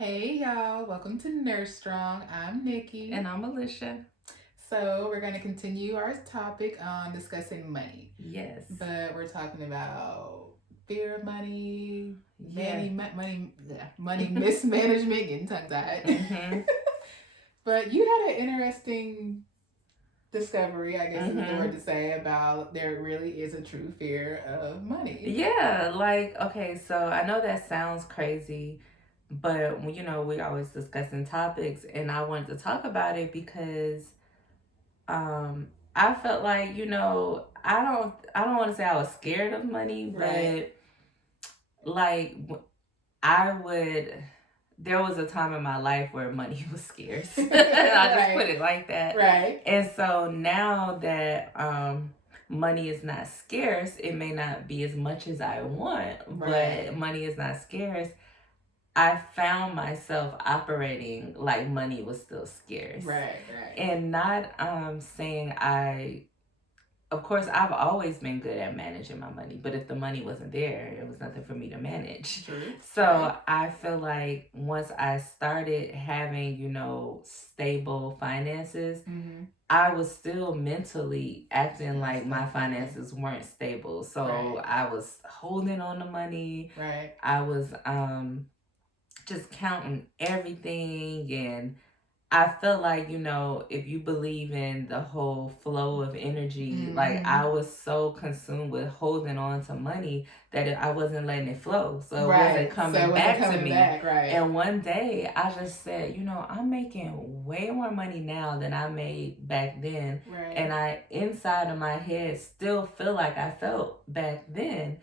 Hey y'all, welcome to Nurse Strong. I'm Nikki. And I'm Alicia. So, we're going to continue our topic on discussing money. Yes. But we're talking about fear of money, Yeah. money mismanagement, getting tongue tied. Mm-hmm. But you had an interesting discovery, I guess is the word to say, about there really is a true fear of money. Yeah, okay, so I know that sounds crazy, but we always discussing topics, and I wanted to talk about it because I felt like, I don't want to say I was scared of money, Right. but like I would there was a time in my life where money was scarce. I'll just put it like that. Right. And so now that money is not scarce, it may not be as much as I want, but money is not scarce. I found myself operating like money was still scarce. Right. And not saying of course, I've always been good at managing my money, but if the money wasn't there, it was nothing for me to manage. True. So I feel like once I started having, stable finances, I was still mentally acting like my finances weren't stable. So I was holding on to money. Right. I was just counting everything, and I felt like, if you believe in the whole flow of energy, like I was so consumed with holding on to money that I wasn't letting it flow. So it wasn't coming back to me. And one day I just said, I'm making way more money now than I made back then. And I, inside of my head, still feel like I felt back then.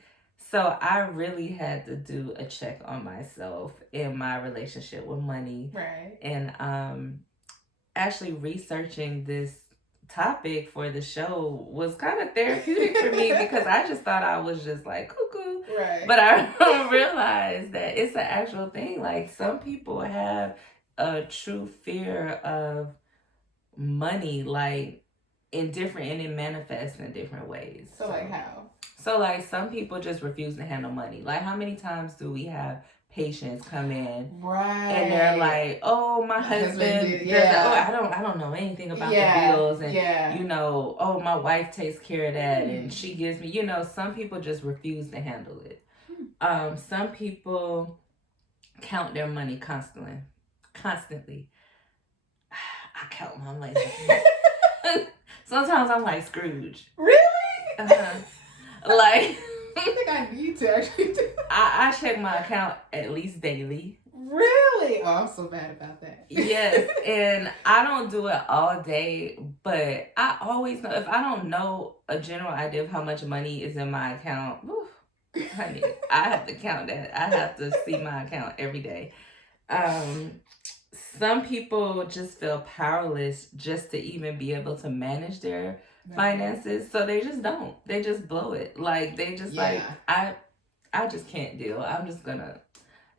So I really had to do a check on myself in my relationship with money. Right. And actually researching this topic for the show was kind of therapeutic for me because I just thought I was just like cuckoo. Right. But I realized that it's an actual thing. Like some people have a true fear of money, like and it manifests in different ways. So like how? So like some people just refuse to handle money. Like how many times do we have patients come in, and they're like, "Oh, my husband I don't know anything about the bills, and oh, my wife takes care of that, and she gives me." Some people just refuse to handle it. Some people count their money constantly. I count my money. Sometimes I'm like Scrooge. Really? Like, I think I need to actually do that. I check my account at least daily. Really? Oh, I'm so bad about that. Yes, and I don't do it all day, but I always know if I don't know a general idea of how much money is in my account. Honey, I have to count that. I have to see my account every day. Some people just feel powerless just to even be able to manage their finances, so they just don't. They just blow it. Like they just like I just can't deal. I'm just gonna.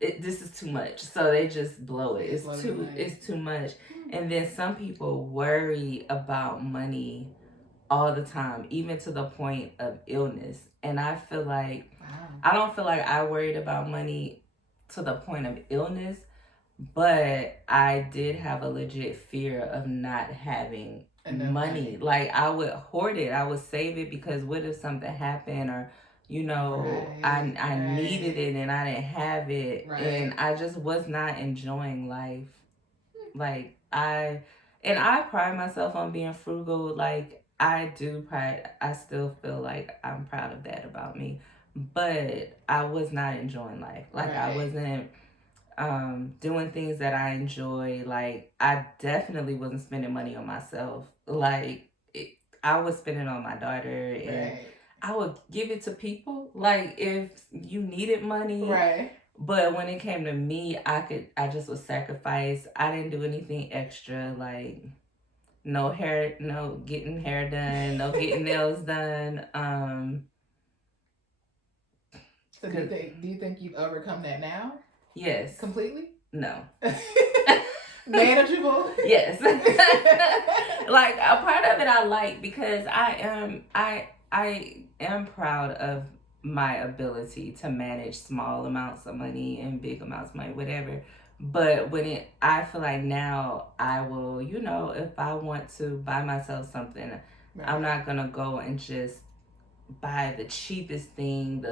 This is too much, so they just blow it. It's too much. And then some people worry about money all the time, even to the point of illness. And I feel like I don't feel like I worried about money to the point of illness, but I did have a legit fear of not having money. Like I would hoard it. I would save it because what if something happened, or I needed it and I didn't have it, and I just was not enjoying life. Like I pride myself on being frugal. Like I still feel like I'm proud of that about me, but I was not enjoying life. Like I wasn't doing things that I enjoy. Like I definitely wasn't spending money on myself. Like I was spending on my daughter, and I would give it to people. Like if you needed money, but when it came to me, I just would sacrifice. I didn't do anything extra, like no getting hair done, no getting nails done. So do you think you've overcome that now? Yes. Completely? No. Manageable? Yes. Like a part of it I like because I am proud of my ability to manage small amounts of money and big amounts of money, whatever. But I feel like now I will, if I want to buy myself something, right. I'm not gonna go and just buy the cheapest thing.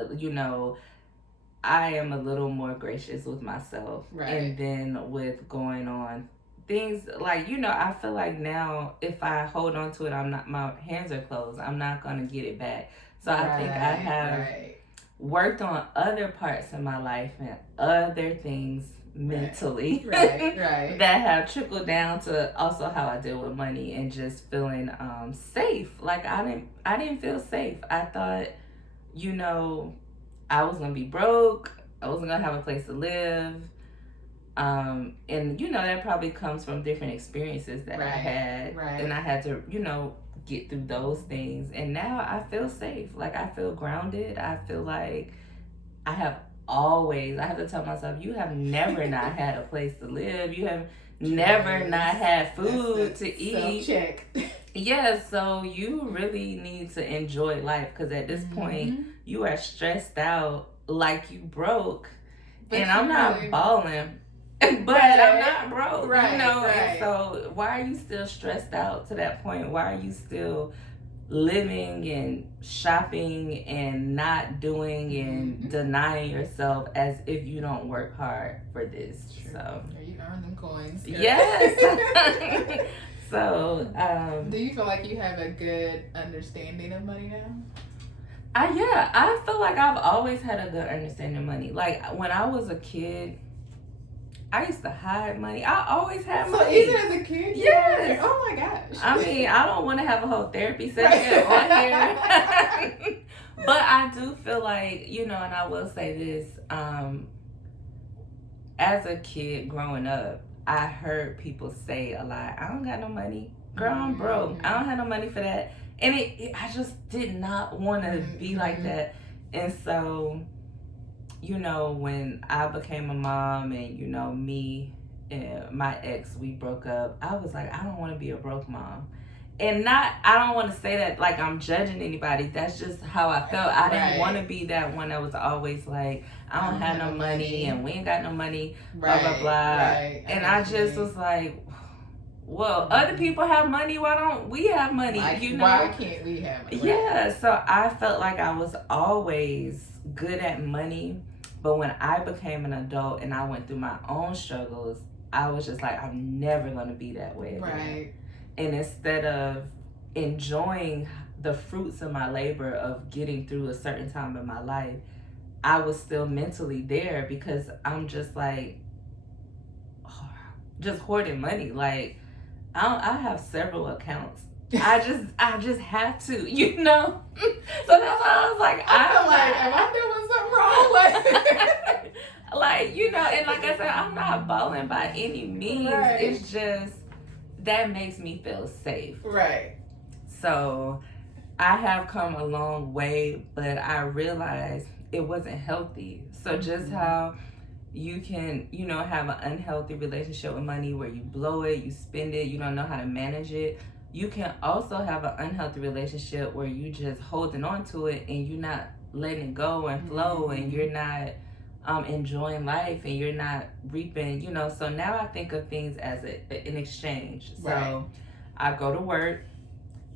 I am a little more gracious with myself, right. And then with going on things like, I feel like now if I hold on to it, my hands are closed. I'm not gonna get it back. So right. I think I have worked on other parts of my life and other things mentally right. that have trickled down to also how I deal with money and just feeling safe. Like I didn't feel safe. I thought, I was gonna be broke. I wasn't gonna have a place to live. And that probably comes from different experiences that I had. Right. And I had to, get through those things. And now I feel safe. Like I feel grounded. I feel like I have to tell myself, you have never not had a place to live. You have never not had food to eat. Check. Yeah, so you really need to enjoy life because at this point, you are stressed out like you broke. But and I'm not balling, but I'm not broke, right. And so why are you still stressed out to that point? Why are you still living and shopping and not doing and denying yourself as if you don't work hard for this? True. So you earn them coins. Yes. So do you feel like you have a good understanding of money now? I feel like I've always had a good understanding of money. Like when I was a kid, I used to hide money. I always had money. So even as a kid? Yes. Oh my gosh. I mean, I don't want to have a whole therapy session on here. But I do feel like, and I will say this, as a kid growing up, I heard people say a lot, I don't got no money. Girl, I'm broke. I don't have no money for that. And I just did not want to be like that. And so, when I became a mom and, me and my ex, we broke up, I was like, I don't want to be a broke mom. And I don't want to say that like I'm judging anybody. That's just how I felt. I didn't want to be that one that was always like, I don't have no money and we ain't got no money, blah, blah, blah. And I just was like, well, other people have money. Why don't we have money? Why can't we have money? Yeah, so I felt like I was always good at money. But when I became an adult and I went through my own struggles, I was just like, I'm never going to be that way again. Right. And instead of enjoying the fruits of my labor of getting through a certain time in my life, I was still mentally there because I'm just like, just hoarding money. Like, I have several accounts. I just have to, So that's why I was like, I feel like, am I doing something wrong? And like I said, I'm not balling by any means. Right. It's just, that makes me feel safe. Right. So I have come a long way, but I realized it wasn't healthy. So just how you can, have an unhealthy relationship with money where you blow it, you spend it, you don't know how to manage it. You can also have an unhealthy relationship where you just holding on to it and you're not letting it go and flow and you're not enjoying life and you're not reaping, So now I think of things as an exchange. So I go to work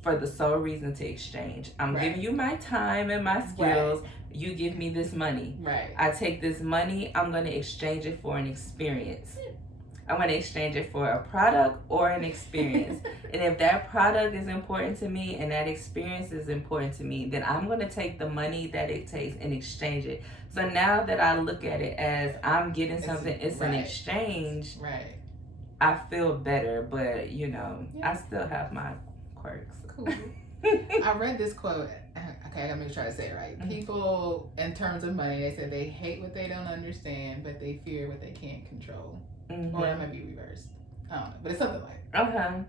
for the sole reason to exchange. I'm giving you my time and my skills. You give me this money. Right. I take this money, I'm going to exchange it for an experience. I'm going to exchange it for a product or an experience. And if that product is important to me and that experience is important to me, then I'm going to take the money that it takes and exchange it. So now that I look at it as I'm getting something, it's an exchange. Right. I feel better, but I still have my quirks. Cool. I read this quote. Okay, I'm gonna try to say it right. People, in terms of money, they said they hate what they don't understand, but they fear what they can't control. Or it might be reversed. I don't know, but it's something like. Okay.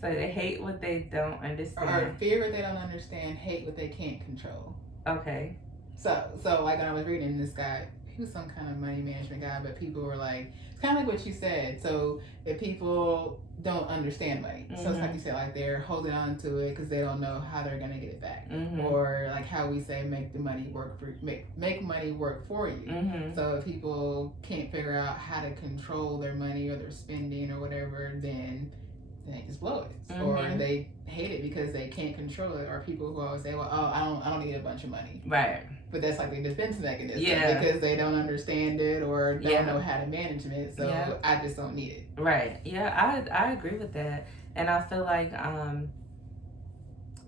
So they hate what they don't understand. Or fear what they don't understand, hate what they can't control. Okay. So like when I was reading this guy, he was some kind of money management guy, but people were like, it's kind of like what you said. So if people don't understand money, so it's like you said, like they're holding on to it because they don't know how they're gonna get it back, or like how we say, make the money work for make money work for you. So if people can't figure out how to control their money or their spending or whatever, then they just blow it, or they hate it because they can't control it. Or people who always say, "Well, I don't need a bunch of money," right? But that's like the defense mechanism, because they don't understand it or don't know how to manage it. So I just don't need it. Right? Yeah, I agree with that, and I feel like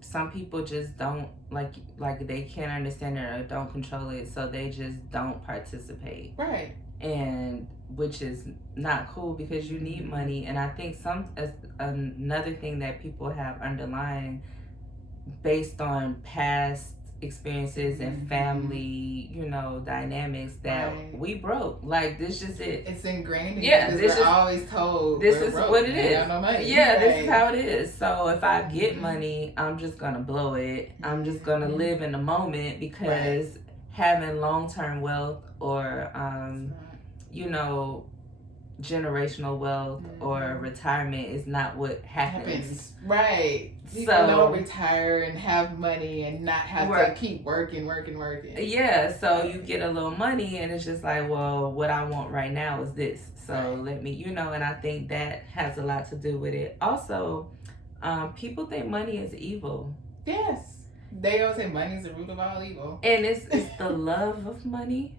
some people just don't like they can't understand it or don't control it, so they just don't participate. Right. And which is not cool because you need money. And I think another thing that people have underlying based on past experiences and family, dynamics, that we broke. Like, this just it. It's ingrained in this we're always told this is broke. what it is. No money. This is how it is. So if I get money, I'm just gonna blow it. I'm just gonna live in the moment, because having long-term wealth or generational wealth or retirement is not what happens. Right. People don't retire and have money and not have to keep working. Yeah, so you get a little money and it's just like, well, what I want right now is this. So let me, and I think that has a lot to do with it. Also, people think money is evil. Yes. They always say money is the root of all evil. And it's the love of money.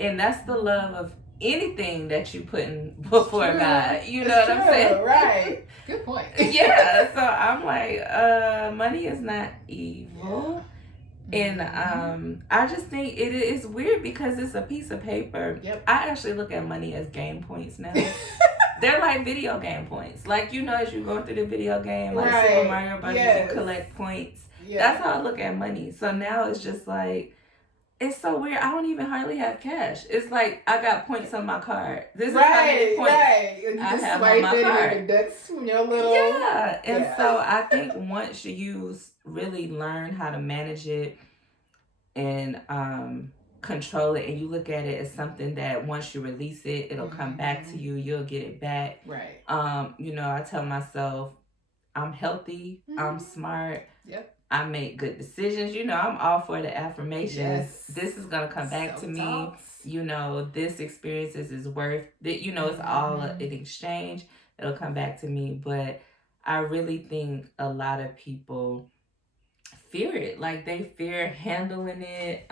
And that's the love of anything that you put in before God. You know what I'm saying? Right. Good point. Yeah. So I'm like, money is not evil. And I just think it is weird because it's a piece of paper. Yep. I actually look at money as game points now. They're like video game points. Like, as you go through the video game, like Super Mario Bros., you collect points. Yeah. That's how I look at money. So now it's just like, it's so weird. I don't even hardly have cash. It's like I got points on my card. This is how many points I have on my card. That's your little... Yeah. And so I think once you really learn how to manage it and control it, and you look at it as something that once you release it, it'll come back to you. You'll get it back. Right. I tell myself, I'm healthy. I'm smart. Yep. I make good decisions. I'm all for the affirmations. Yes. This is going to come back to me. This experience is worth it. It's all an exchange. It'll come back to me. But I really think a lot of people fear it. Like, they fear handling it.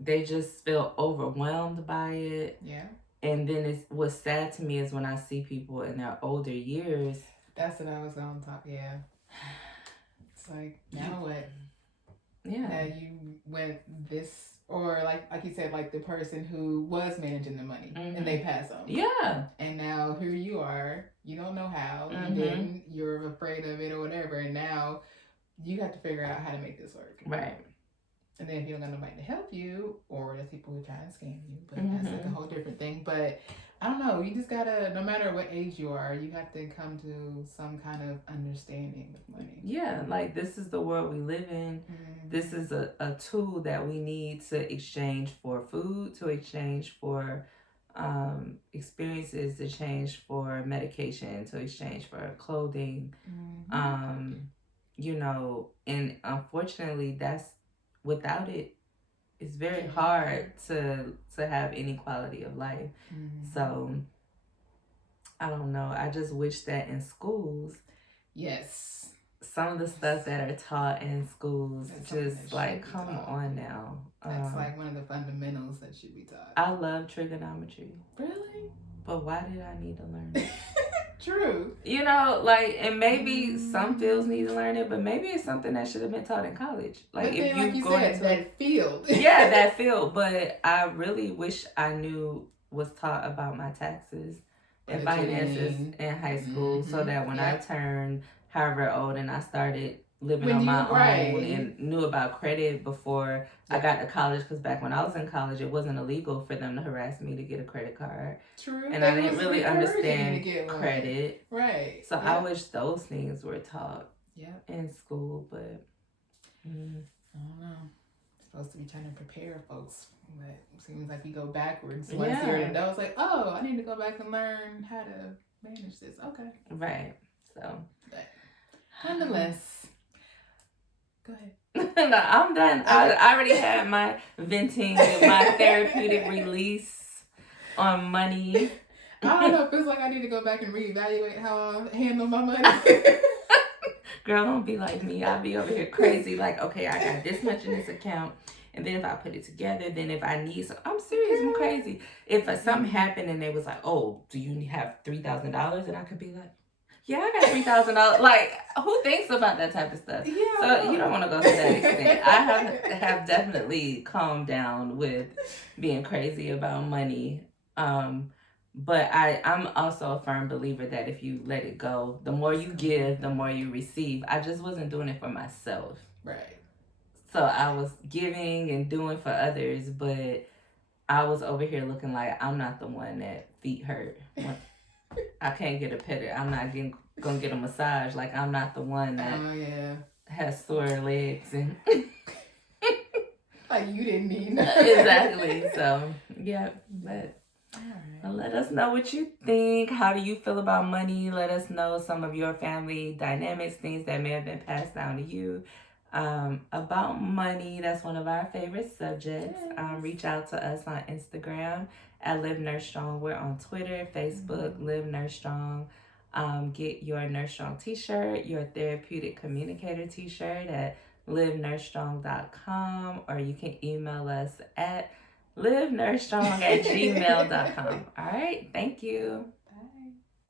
They just feel overwhelmed by it. Yeah. And then what's sad to me is when I see people in their older years. That's what I was on top. Yeah. Like, now what? Yeah. Now you went this, or like you said, like the person who was managing the money and they pass on. Yeah. And now here you are, you don't know how, you didn't, you're afraid of it or whatever, and now you have to figure out how to make this work. Right. And then if you don't got nobody to help you, or there's people who try to scam you, but that's like a whole different thing. But I don't know, you just gotta, no matter what age you are, you have to come to some kind of understanding with money. Yeah, like, this is the world we live in. This is a tool that we need to exchange for food, to exchange for experiences, to exchange for medication, to exchange for clothing. And unfortunately, that's, without it, it's very hard to have any quality of life. So I don't know. I just wish that in schools, some of the stuff that are taught in schools, just like, come on now. That's like one of the fundamentals that should be taught. I love trigonometry. Really? But why did I need to learn it? True. And maybe some fields need to learn it, but maybe it's something that should have been taught in college. Like, if you go into that field. Yeah, that field. But I really wish I knew was taught about my taxes and finances in high school, so that when I turned however old and I started living on my own and knew about credit before I got to college, because back when I was in college, it wasn't illegal for them to harass me to get a credit card. True. And I didn't really understand credit. Right. So I wish those things were taught in school, but I don't know. supposed to be trying to prepare folks, but it seems like you go backwards once you're an adult. It's like, oh, I need to go back and learn how to manage this. Okay. Right. So. But nonetheless, go ahead. No, I'm done. I already had my venting, my therapeutic release on money. I don't know. It feels like I need to go back and reevaluate how I handle my money. Girl, don't be like me. I'll be over here crazy. Like, okay, I got this much in this account. And then if I put it together, then if I need some, I'm serious, I'm crazy. If something happened and they was like, oh, do you have $3,000? And I could be like, yeah, I got $3,000. Like, who thinks about that type of stuff? Yeah. So you don't want to go to that extent. I have definitely calmed down with being crazy about money. But I'm also a firm believer that if you let it go, the more you give, the more you receive. I just wasn't doing it for myself. Right. So I was giving and doing for others, but I was over here looking like I'm not the one that feet hurt. I can't get a pedi. I'm not gonna get a massage. Like, I'm not the one that has sore legs and like you didn't need exactly. So yeah, but all right. let us know what you think. How do you feel about money? Let us know some of your family dynamics, things that may have been passed down to you about money. That's one of our favorite subjects. Yes. Reach out to us on Instagram at Live Nurse Strong. We're on Twitter, Facebook, Live Nurse Strong. Get your Nurse Strong t-shirt, your Therapeutic Communicator t-shirt at livenursestrong.com, or you can email us at livenursestrong@gmail.com. All right, thank you.